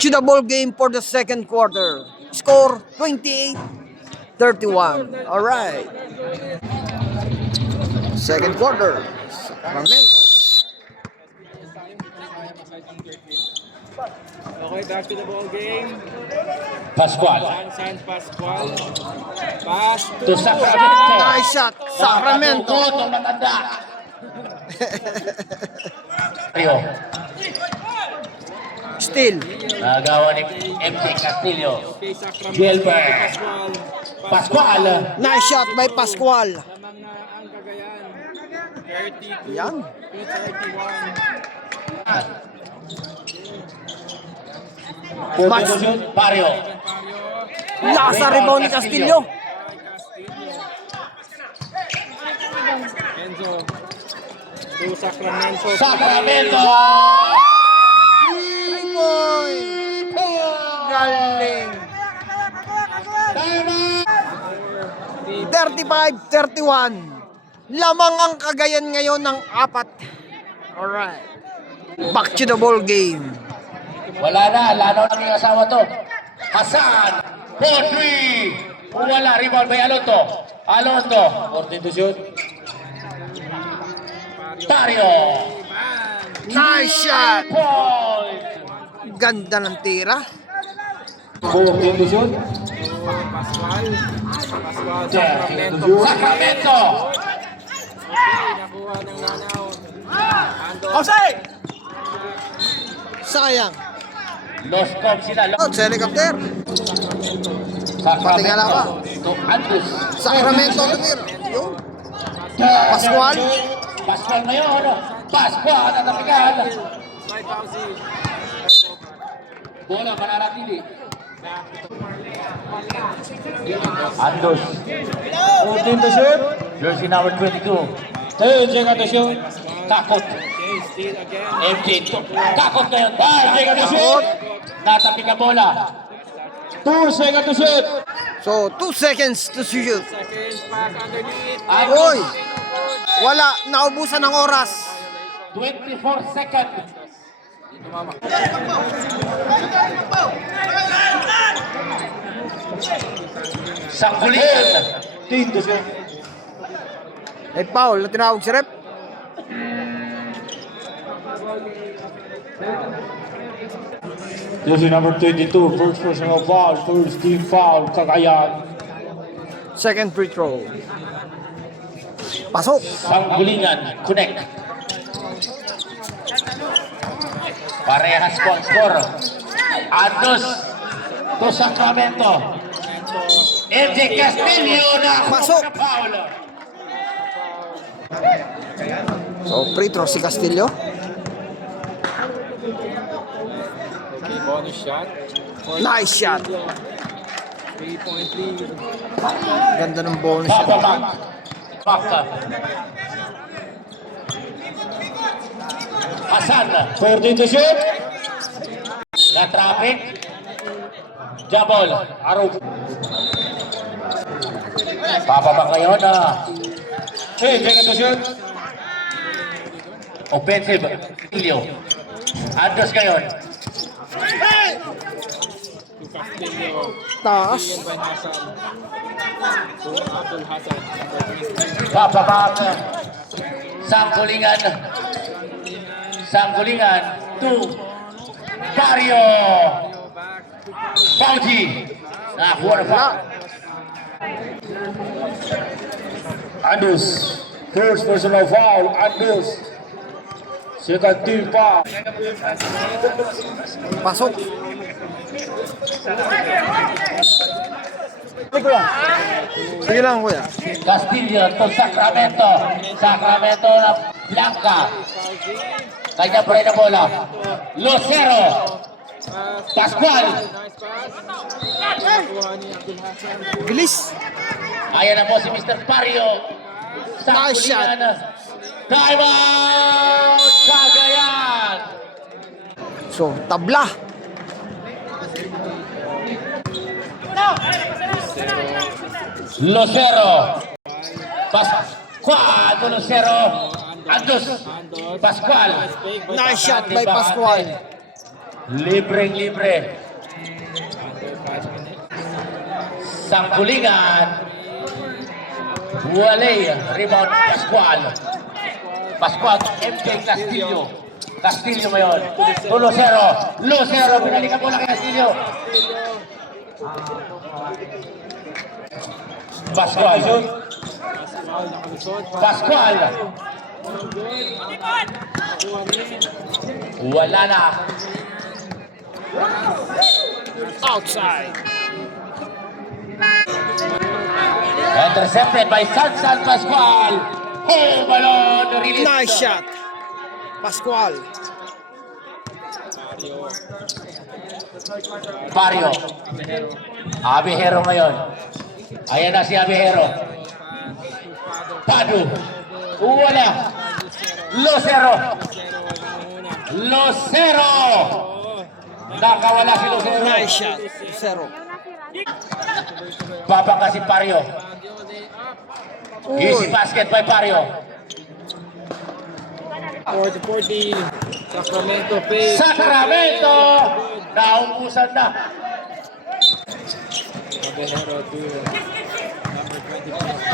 Back to the ball game for the second quarter. Score 28-31. All right. Second quarter. Sacramento. Okay, back to the ball game. Pascual. San Pascual. Pass To Sacramento. Nice shot. Sacramento. Itong matanda. Rio. Still. Nagawa ni MJ Castillo. kay Sacramento. Gilbert. Pascual. Pascual. Nice shot by Pascual. Lamang na ang Cagayan. 32 Yan. to 31. Match. Pario. Nasa rebound ni Castillo. Enzo. To Sacramento. Sacramento. Point. Galing. 35-31. Lamang ang Cagayan ngayon ng 4. Alright. Back to the ball game. Wala na. Lanaw lang yung asawa to. Hasan. 4-3. Wala. Rebound by Alonto. Alonto. 14 to shoot. Pario. Nice shot. Point. Ganda ng tira. 14 to shoot. Pascual. Pascual. Sacramento. Sacramento. Nakuha ng lanaw. Sayang. Lost comm sila. Oh, helicopter. Patingala pa. To Andres. Sacramento tumira. Yun. Pascual. Pascual ngayon. Pascual at napigan. Slide Pausi. Bola mananatili. Andres. 14 to shoot. Jersey number 22. 10 second to shoot. Kakot. Okay, steal again. MJ. Kakot ngayon. 5 second to shoot. Natapi ka bola. 2 second to shoot. So, 2 seconds to shoot. Second pass underneath. Oy! Wala. Naubusan ng oras. 24 seconds. Sangkulian. 10 to shoot. Ay, foul. Na tinawag si rep. Jersey number 22, first personal foul, first team foul, Cagayan. Second free throw. Pasok. Sangkulingan. Connect. Parehas po ang score. Andres to Sacramento. MJ Castillo na Pasok. foul. So, free throw si Castillo. Okay, bonus shot. Nice shot. 3-point lead. Ganda ng bonus shot. Bababak. Baka. Hasan. 14 to shoot. Na traffic. Jabol. Araw. Bababak ngayon na 10 second to shoot. offensive. Ilio. Andres ngayon. To Castillo. Taas. By Hassan. To Abdul Hassan. Bababak. Sangkulingan. Sangkulingan. To Pario. Pauji. Nakuha na pa. Andres, first personal foul, Andres. Second team foul. Pasok. Sige lang, kuya. Castillo to Sacramento. Sacramento na Blanca. Kanya pa rin na bola. Lucero. Pascual. Nice pass. Nakuha ni Abdul Hassan. Bilis. Ayan na po si Mr. Pario. Nice shot. Time out! Cagayan! So, tabla. Lucero. Pascual to Lucero. Andres. Pascual. Nice shot by Pascual. Libreng-libre. Sangkulingan. Walay. Rebound Pascual. Pascual, MJ Castillo. Castillo mo yun. Lucero. Lucero, pinalikan mo lang kay Castillo. Pascual. Pascual. Wala na. Outside. Intercepted by San Pascual. Oh, balon. Release. Nice shot. Pascual. Barrio. Abihero ngayon. Ayan na si Abihero. Padu. Wala. Lucero. Lucero. Nakawala si Lucero. Nice shot. Zero. Babang si Barrio. Easy basket by Barrio. 40-40. Sacramento face. Sacramento. Naumpusan na. Abejero to number 24.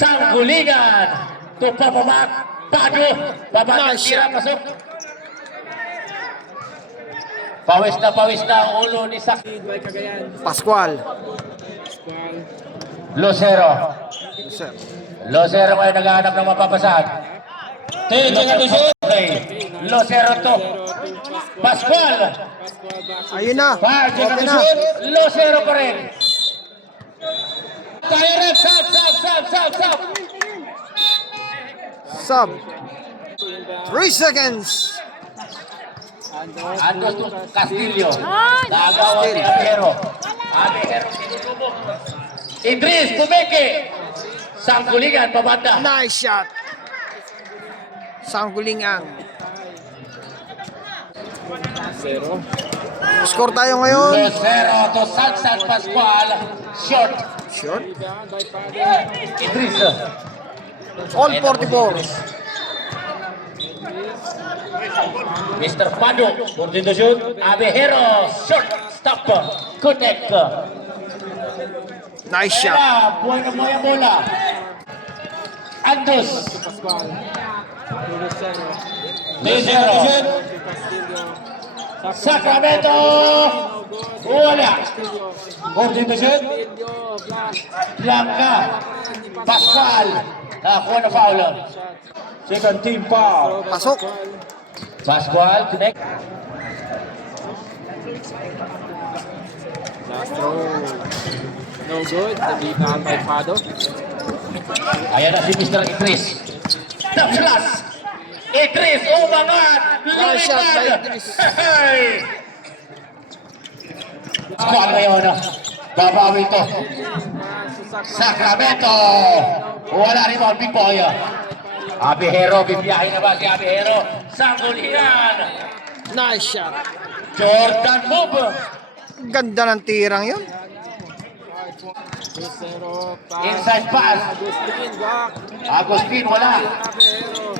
Sanggulingan. Tupapamak. Padu. Babang Nice tira shot. pasok. Pawis na ang ulo ni Sak. Lead by Cagayan. Pascual. Pascual. Lucero. Zero. Lucero ngayon naghahanap ng mapapasahan. Okay. Lucero to. Pascual. Pascual back. Ayun na. Okay Okay na. Lucero pa rin. Tayo rin. Sub. Sub. 3 seconds. Andos to Castillo. Nagawa ni Abihero. Abihero sinulubog. Idris Pumeke. Sangkulingan pabanda. Nice shot. Sangkulingan. 0. Score tayo ngayon. Lucero to San Pascual. Short. Short. Rebound by Pado. Idris. All 44. Mr. Pado. 42 shoot. Abihero. Short. Stop. Connect. Nice shot. Buhay na buhay ang bola. Andos. Pascual. To Lucero. Lucero. To Castillo. Sacramento. Wala. Castillo. 42 shoot. Castillo. Black. Blanca. Pascual. Nakakuha na foul. Second team foul. Pasok. Pascual. Connect. Last throw. No good. The rebound by Pado. Ayan na si Mr. Idris. The plus. Idris. Umangat. Nice shot by Lumipad. Idris. Hey! Pascual ngayon. Babawi to. Sacramento. Wala rin mga big boy. Abihero. Bibiyahin na ba si Abihero? Sanggulingan. Nice shot. Jordan move. Ganda ng tirang yun. Lucero. Pass. Inside pass. Agustin. Block. Agustin wala. Abejero.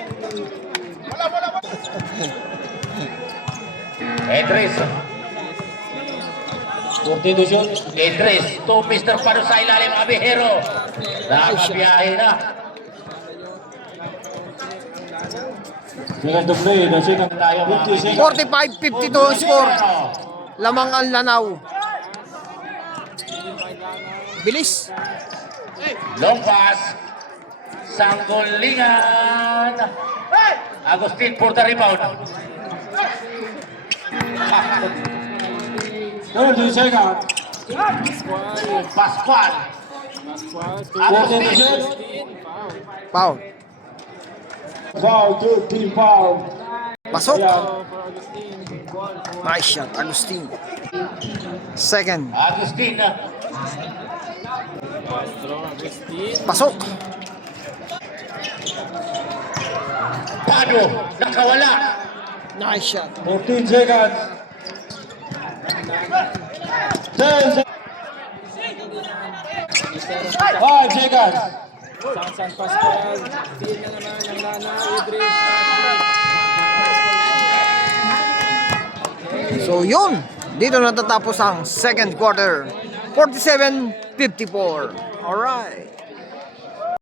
Idris. 42 shoot. Idris to Mr. Pado sa ilalim. Abihero. Nakabiyahe na. Second to play. The second Tayo mga 50 seconds. 45-52 score. Lamang ang Lanao. Bilis. Long pass. Sanggulingan. Agustin for the rebound. 30 seconds. Pascual. Pascual. To 42 shoot. Foul. Foul. Third team foul. Pasok. Ayan. for Agustin. Nice shot. Agustin. Second. Agustin. Last throw. Agustin. Pasok. Pado. Nakawala. Nice shot. 14 seconds. 10 seconds. 5 seconds. San Pascual. Steal na naman ng Lana. Idris. So yun, dito natatapos ang second quarter. 47-54. Alright.